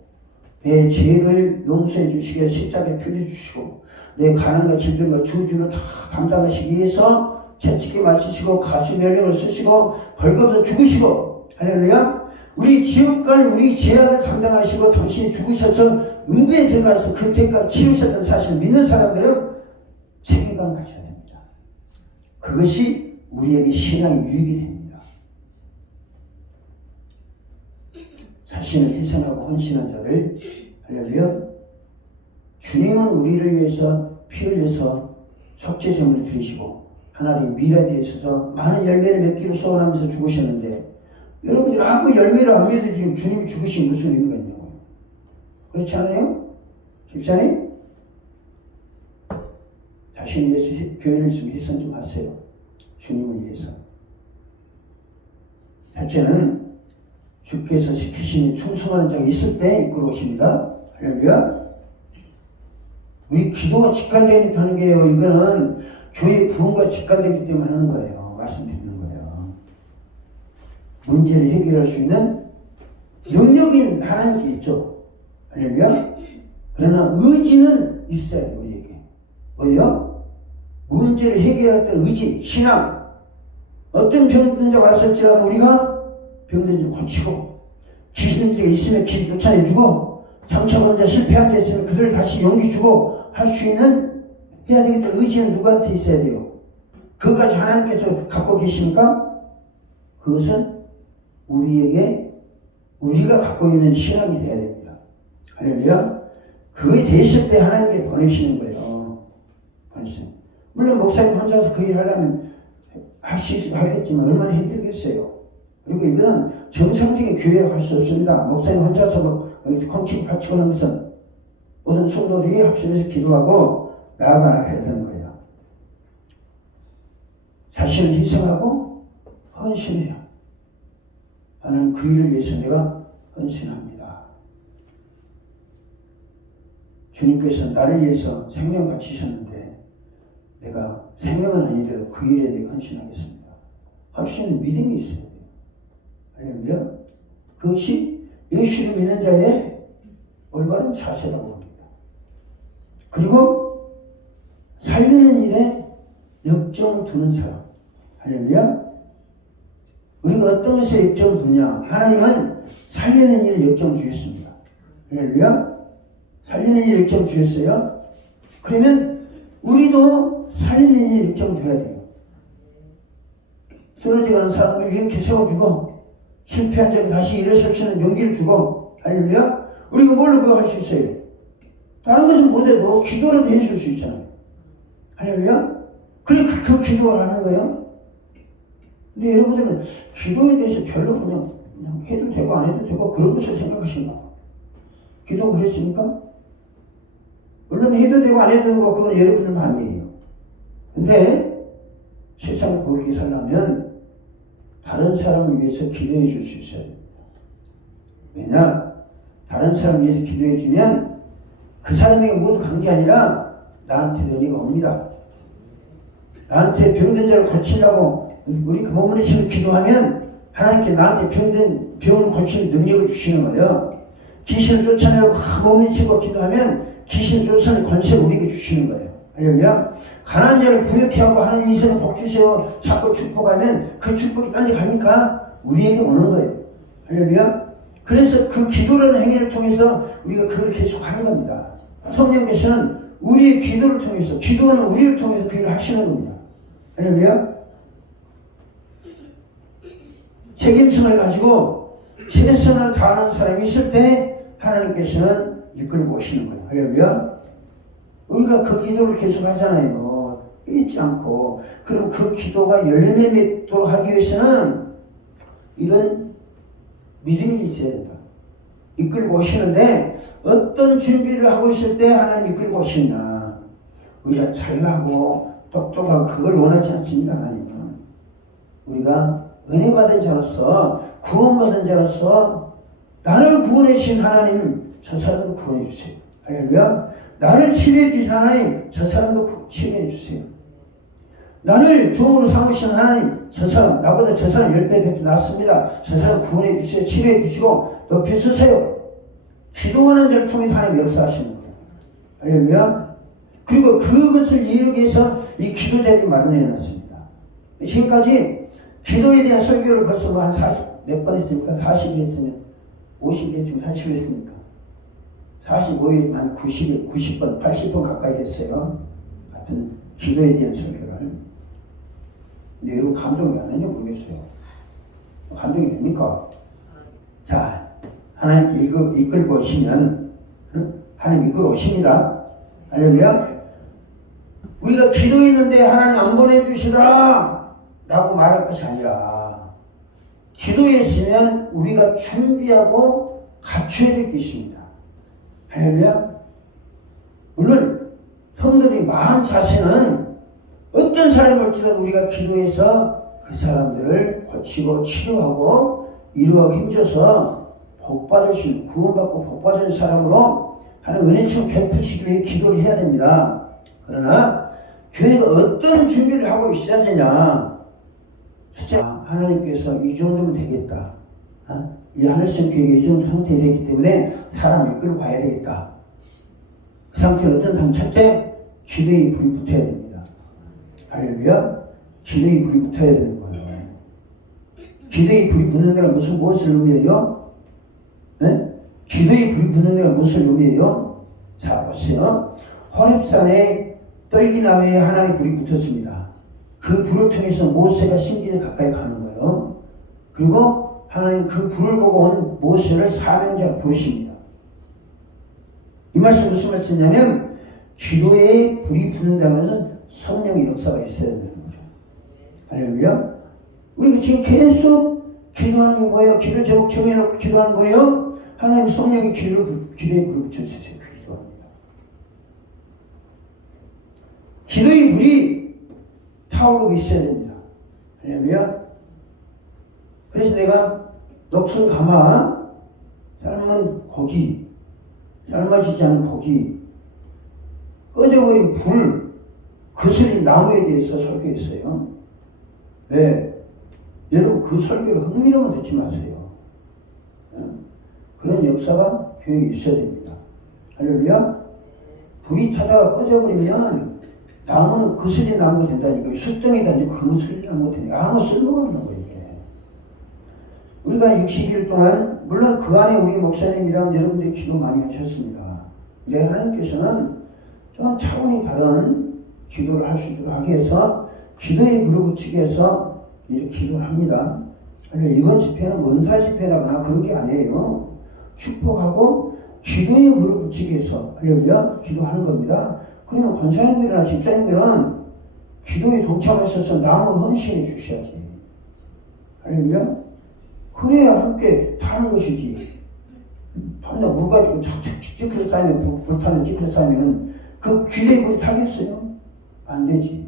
내 죄를 용서해 주시기 위해 십자가에 피를 주시고 내 가난과 질병과 저주를 다 감당하시기 위해서 채찍에 맞추시고 가시 면역을 쓰시고 벌금도 죽으시고 할렐루야. 우리 지옥갈 우리 죄악을 담당하시고 당신이 죽으셔서 음부에 들어가서 그 대가를 치우셨다는 사실을 믿는 사람들은 책임감을 가져야 됩니다. 그것이 우리에게 신앙의 유익이 됩니다. 자신을 희생하고 헌신한 자들, 할렐루야. 주님은 우리를 위해서 피 흘려서 속죄제물을 드리시고 하나님 미래에 있어서 많은 열매를 맺기를 소원하면서 죽으셨는데, 여러분들 아무 열매를 안 맺어도 지금 주님이 죽으신 무슨 의미가 있냐고요. 그렇지 않아요? 집사님? 자신을 위해서 교회를 좀 희생 좀 하세요. 주님을 위해서. 첫째는 주께서 시키시니 충성하는 자가 있을 때 이끌어 오십니다. 할렐루야. 우리 기도가 직관되기 하는 게요. 이거는 교회 부흥과 직관되기 때문에 하는 거예요. 말씀드리는 거예요. 문제를 해결할 수 있는 능력인 하나님께 있죠. 할렐루야. 그러나 의지는 있어야 돼요. 우리에게. 뭐예요? 문제를 해결할 때 의지, 신앙. 어떤 병든 자가 왔을지라도 우리가 병든 자를 고치고, 귀신자 있으면 귀 쫓아내주고, 상처받은 자, 실패한 자 있으면 그들을 다시 용기 주고 할 수 있는 해야 되겠다. 의지는 누구한테 있어야 돼요? 그것까지 하나님께서 갖고 계십니까? 그것은 우리가 갖고 있는 신앙이 돼야 됩니다. 할렐루야. 그게 되실 때 하나님께 보내시는 거예요. 보내시는. 물론 목사님 혼자서 그 일 하려면 하겠지만 얼마나 힘들겠어요. 그리고 이거는 정상적인 교회라고 할 수 없습니다. 목사님 혼자서 컨치고 파치고 하는 것은 모든 성도들이 합심해서 기도하고 나아가야 되는 거예요. 자신을 희생하고 헌신해요. 나는 그 일을 위해서 내가 헌신합니다. 주님께서 나를 위해서 생명 바치셨는데 내가 생명은 아니더라도 그 일에 내가 헌신하겠습니다. 합심은 믿음이 있어야 돼요. 할렐루야. 그것이 예수를 믿는 자의 올바른 자세라고 합니다. 그리고 살리는 일에 역정을 두는 사람. 할렐루야. 우리가 어떤 것에 역정을 두냐? 하나님은 살리는 일에 역정을 주셨습니다. 할렐루야. 살리는 일에 역정을 주셨어요. 그러면 우리도 살리는 일에 역정을 둬야 돼요. 쓰러져가는 사람을 이렇게 세워주고, 실패한 자가 다시 일어설 수 있는 용기를 주고, 할렐루야. 우리가 뭘로 그거 할 수 있어요? 다른 것은 못해도 기도라도 해줄 수 있잖아요. 할렐루야. 그래 그 기도를 하는 거예요. 근데 여러분들은 기도에 대해서 별로 그냥 해도 되고 안 해도 되고 그런 것을 생각하시나? 기도가 그랬습니까? 물론 해도 되고 안 해도 되고 그건 여러분들 마음이에요. 근데 세상을 보이게 살려면 다른 사람을 위해서 기도해 줄 수 있어야 됩니다. 왜냐? 다른 사람을 위해서 기도해 주면 그 사람에게 모두 간 게 아니라 나한테도 은혜가 옵니다. 나한테 병든 자를 고치려고 우리 그 몸을 치고 기도하면 하나님께 나한테 병을 고치는 능력을 주시는 거예요. 귀신을 쫓아내려고 몸을 치고 기도하면 귀신을 쫓아내는 권세를 우리에게 주시는 거예요. 할렐루야. 가난한 자를 부욕해 하고 하나님 이 세상에 복 주세요 자꾸 축복하면 그 축복이 딴 데 가니까 우리에게 오는 거예요. 할렐루야. 그래서 그 기도라는 행위를 통해서 우리가 그걸 계속 하는 겁니다. 성령께서는 우리의 기도를 통해서, 기도하는 우리를 통해서 그 일을 하시는 겁니다. 할렐루야. 책임성을 가지고 최선을 다하는 사람이 있을 때 하나님께서는 이끌고 오시는 거예요. 할렐루야. 우리가 그 기도를 계속 하잖아요. 잊지 않고. 그럼 그 기도가 열매 맺도록 하기 위해서는 이런 믿음이 있어야 된다. 이끌고 오시는데 어떤 준비를 하고 있을 때 하나님 이끌고 오시냐. 우리가 잘나고 똑똑하고 그걸 원하지 않습니다. 하나님은. 우리가 은혜 받은 자로서 구원받은 자로서 나를 구원해 주신 하나님 저 사람도 구원해 주세요. 할렐루야. 나를 치료해 주신 하나님 저 사람도 치료해 주세요. 나를 종으로 삼으신 하나님 저 사람 나보다 저 사람 10배 100배 낫습니다. 저 사람 구원해 주세요. 치료해 주시고 높이 쓰세요. 기도하는 자를 통해서 하나님 역사하시는 거예요. 할렐루야. 그리고 그것을 이루기 위해서 이 기도자들이 마련해 놨습니다. 지금까지 기도에 대한 설교를 벌써 한 몇 번 했습니까? 40일 했으면 50일 했으면 40일 했습니까? 45일 한 90일, 90번, 80번 가까이 했어요. 같은 기도에 대한 설교를. 근데 여러분 감동이 안 되는지 모르겠어요. 감동이 됩니까? 자, 하나님께 이끌고 오시면, 하나님 이끌어 오십니다. 할렐루야. 우리가 기도했는데 하나님 안 보내주시더라 라고 말할 것이 아니라, 기도했으면 우리가 준비하고 갖춰야 될 게 있습니다. 할렐루야. 물론 성도들이 마음 자세는 어떤 사람이 올지라도 우리가 기도해서 그 사람들을 고치고 치료하고 이루어 힘줘서 복받을 수 있는, 구원받고 복받은 사람으로 하는 은혜처럼 베푸시기 위해 기도를 해야 됩니다. 그러나 교회가 어떤 준비를 하고 있어야 되냐. 진짜 하나님께서 이 정도면 되겠다. 이 하늘성 교회가 이 정도 상태가 되기 때문에 사람 이끌고 가야 되겠다. 그 상태는 어떤 사람? 첫째, 기도의 불이 붙어야 됩니다. 할렐루야. 기도의 불이 붙어야 되는 거예요. 기도의 불이 붙는 데가 무엇을 의미해요? 네? 기도의 불이 붙는 데가 무엇을 의미해요? 자, 보세요. 호렙산에 떨기나무에 하나님의 불이 붙었습니다. 그 불을 통해서 모세가 신기에 가까이 가는 거예요. 그리고 하나님 그 불을 보고 온 모세를 사명자로 부르십니다. 이 말씀 무슨 말씀이냐면, 기도에 불이 붙는다는 것은 성령의 역사가 있어야 되는 거죠. 할렐루야. 우리가 지금 계속 기도하는 게 뭐예요? 기도 제목 정해놓고 기도하는 거예요? 하나님 성령의 기도에 불을 붙여주세요. 기도합니다. 기도의 불이 타오르고 있어야 됩니다. 할렐루야. 그래서 내가 녹슨 가마, 삶은 고기, 삶아지지 않은 고기, 꺼져버린 불, 그슬린 나무에 대해서 설교했어요. 왜? 여러분 그 설교를 흥미로만 듣지 마세요. 그런 역사가 교회에 있어야 됩니다. 할렐루야. 불이 타다가 꺼져버리면 나무는 그슬린 나무가 된다니까요. 숫덩이다. 그거 슬린 나무가 되니까 아무 쓸모가 없는 거예요. 우리가 60일 동안, 물론 그 안에 우리 목사님이랑 여러분들이 기도 많이 하셨습니다. 근데 하나님께서는 좀 차원이 다른 기도를 할 수 있도록 하기 위해서 기도에 불을 붙이기 위해서 이렇게 기도를 합니다. 이번 집회는 은사 집회라거나 그런 게 아니에요. 축복하고 기도에 불을 붙이기 위해서 할렐루야 기도하는 겁니다. 그러면 권사님들이나 집사님들은 기도에 동참하셔서 남은 헌신해 주셔야지. 할렐루야. 그래야 함께 타는 것이지. 밤낮 물 가지고 착착 찌그러 쌓이면, 불타는 찌그러 쌓이면 그 기도에 불이 타겠어요? 안 되지.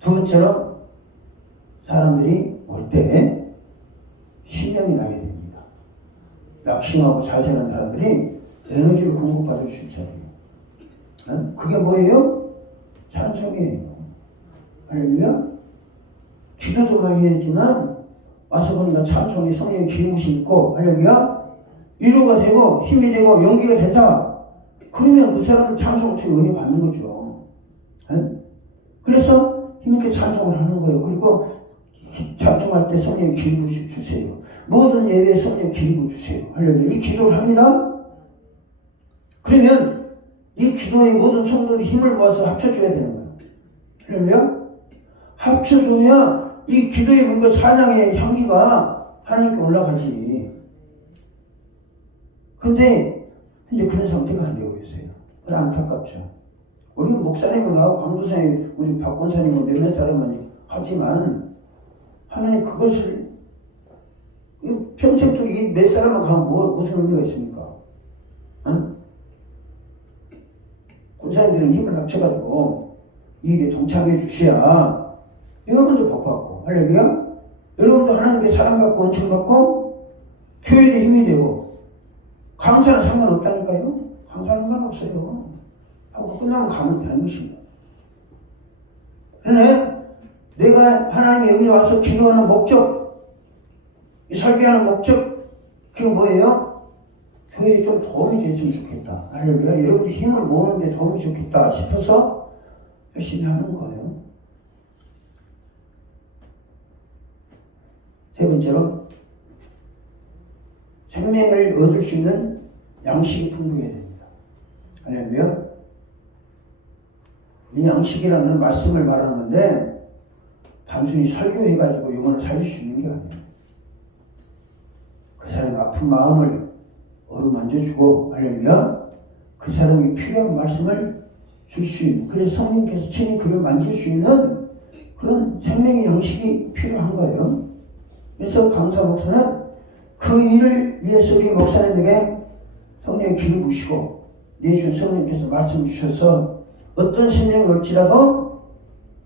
두 번째로 사람들이 올 때 신명이 나야 됩니다. 낙심하고 자세한 사람들이 에너지를 공급받을 수 있어야 돼요. 그게 뭐예요? 찬송이에요. 할렐루야. 기도도 많이 해야 되지만 와서 보니까 찬송이 성령의 기름부심 있고 할렐루야 위로가 되고 힘이 되고 용기가 된다. 그러면 그 사람은 찬송을 통해 은혜 받는 거죠. 그래서 힘있게 찬송을 하는 거예요. 그리고 찬송할 때 성령의 기름부심 주세요. 모든 예배에 성령의 기름부 주세요. 할렐루야. 이 기도를 합니다. 그러면 이 기도에 모든 성도들이 힘을 모아서 합쳐줘야 되는 거예요. 할렐루야. 합쳐줘야 이 기도의 물과 찬양의 향기가 하나님께 올라가지. 근데 이제 그런 상태가 안 되고 있어요. 그래 안타깝죠. 우리 목사님은 나하고 강도사님, 우리 박권사님은 몇몇 사람은 하지만 하나님 그것을 평생 또 이 몇 사람만 가면 무슨 의미가 있습니까? 권사님들은 힘을 합쳐가지고 이 일에 동참해 주셔야 여러분도 복받고 할렐루야. 여러분도 하나님께 사랑받고 은총받고 교회에 힘이 되고 강사는 상관없다니까요. 강사는 상관없어요. 하고 끝나면 가면 되는 것입니다. 그러네 내가 하나님이 여기 와서 기도하는 목적, 이 설교하는 목적 그게 뭐예요? 교회에 좀 도움이 됐으면 좋겠다. 할렐루야. 여러분이 힘을 모으는데 도움이 좋겠다 싶어서 열심히 하는 거예요. 세 번째로 생명을 얻을 수 있는 양식이 풍부해야 됩니다. 할렐루야. 이 양식이라는 말씀을 말하는 건데 단순히 설교해가지고 영혼을 살릴 수 있는 게 아니에요. 그 사람의 아픈 마음을 어루만져주고 할렐루야. 그 사람이 필요한 말씀을 줄 수 있는, 그래서 성령께서 친히 그를 만질 수 있는 그런 생명의 양식이 필요한 거예요. 그래서 강사 목사는 그 일을 위해서 우리 목사님에게 성령의 기름 부으시고 내준 성령께서 말씀 주셔서 어떤 생명을 얻지라도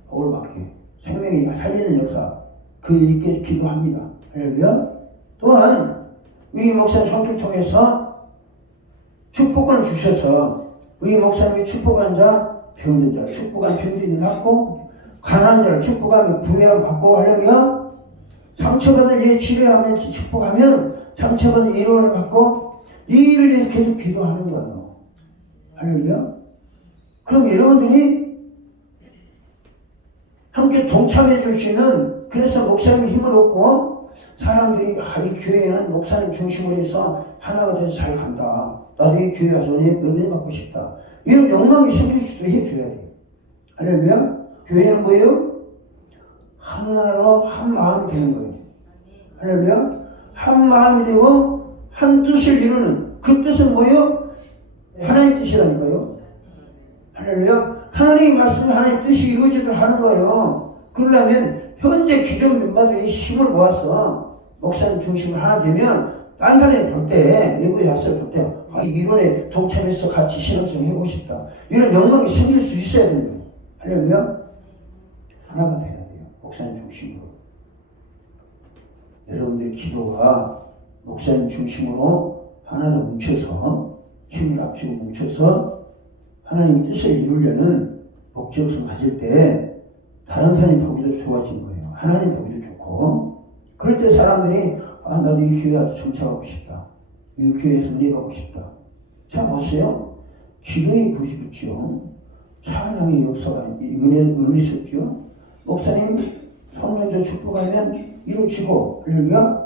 복을 받게 생명이 살리는 역사 그 일께 기도합니다. 할렐루야. 또한 우리 목사님 손길 통해서 축복을 주셔서 우리 목사님이 축복한 자 병든 자 축복한 병든 자 낫고 가난한 자를 축복하며 부여함 받고 하려면 상처받은 예 치료하면 축복하면 상처받은 위로를 받고 이 일을 위해서 계속 기도하는 거예요. 할렐루야. 그럼 여러분들이 함께 동참해 주시는, 그래서 목사님 힘을 얻고 사람들이 이 교회는 목사님 중심으로 해서 하나가 돼서 잘 간다. 나도 이 교회 와서 은혜 받고 싶다. 이런 욕망이 생길 수도 해줘야 돼요. 할렐루야. 교회는 뭐예요? 하나로 한 마음이 되는 거예요. 할렐루야. 한 마음이 되고 한 뜻을 이루는, 그 뜻은 뭐예요? 하나님의 뜻이라니까요. 할렐루야. 하나님의 말씀이 하나님의 뜻이 이루어지도록 하는 거예요. 그러려면 현재 기존 멤버들이 힘을 모아서 목사님 중심으로 하나 되면 딴 사람이 볼 때, 외부에 와서 볼 때, 이 이론에 동참해서 같이 신앙생활 해보고 싶다. 이런 욕망이 생길 수 있어야 되는 거예요. 할렐루야. 하나가 돼야 돼요. 목사님 중심으로. 여러분들의 기도가 목사님 중심으로 하나로 뭉쳐서 힘을 합치고 뭉쳐서 하나님의 뜻을 이루려는 목적성을 가질 때 다른 사람이 보기도 좋아진 거예요. 하나님 보기도 좋고, 그럴 때 사람들이 나도 이 교회 와서 정착하고 싶다. 이 교회에서 은혜 받고 싶다. 자, 보세요. 기도에 불이 붙죠. 찬양의 역사가 은혜 있었죠. 목사님 성령조 축복하면 이루어지고, 할렐루야.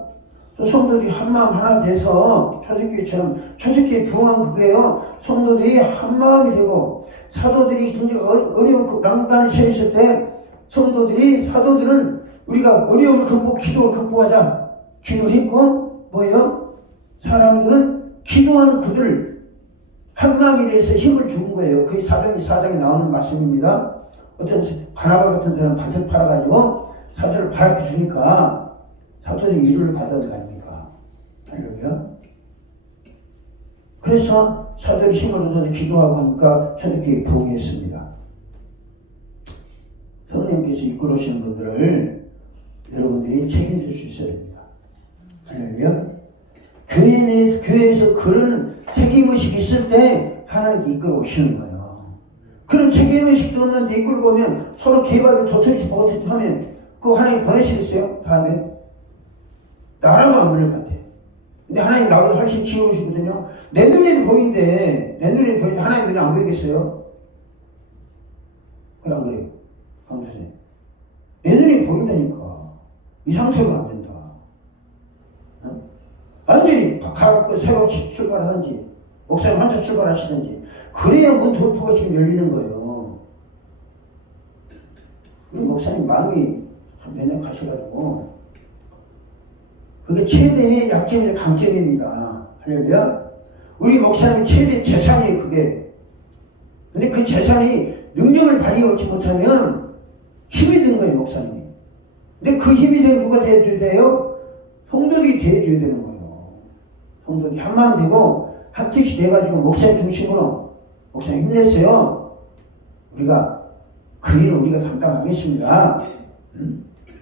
또 성도들이 한마음 하나 돼서 초대교회처럼, 초대교회 부흥한 그거예요. 성도들이 한마음이 되고, 사도들이 굉장히 어려운 난간에 처해 있을 때 성도들이, 사도들은 우리가 어려움을 극복, 기도를 극복하자 기도했고, 뭐예요? 사람들은 기도하는 그들을 한마음이 돼서 힘을 준 거예요. 그게 사장에 나오는 말씀입니다. 어떤 바나바 같은 사람 밭을 팔아가지고 사도를 발 앞에 주니까 사도들이 이루를 받아야 합니까? 할렐루야. 그래서 사도들이 힘을 얻어서 기도하고 하니까 초대교회에 부흥했습니다. 성령께서 이끌어오시는 분들을 여러분들이 책임질 수 있어야 됩니다. 할렐루야. 교회에서 그런 책임의식이 있을 때 하나님께 이끌어오시는 거예요. 그런 책임의식도 없는데 이끌고 오면 서로 개발을 도토리지 못했지 하면 그거 하나님 보내시겠어요? 다음에? 나라도 안 보낼 것 같아. 근데 하나님 나보다 훨씬 키우시거든요. 내 눈에도 보이는데 하나님 눈에 안 보이겠어요? 그래 안 그래요? 강도생. 내 눈에 보인다니까. 이 상태로는 안 된다. 완전히 가갖고 새로 출발하든지 목사님 혼자 출발하시든지 그래야 문 돌파가 지금 열리는 거예요. 우리 목사님 마음이 매년 가셔가지고 그게 최대의 약점이자 강점입니다. 할렐루야. 우리 목사님 최대 재산이 그게. 근데 그 재산이 능력을 발휘하지 못하면 힘이 든 거예요, 목사님이. 근데 그 힘이 되면 누가 대해줘야 돼요? 성도들이 대해줘야 되는 거예요. 성도들이 한마음 되고 한 뜻이 돼가지고 목사님 중심으로 목사님 힘내세요. 우리가 그 일을 우리가 담당하겠습니다.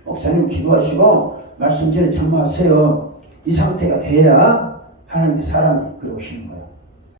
목사님 기도하시고 말씀 전에 전무하세요. 이 상태가 돼야 하나님의 사람이 이끌어오시는 거예요.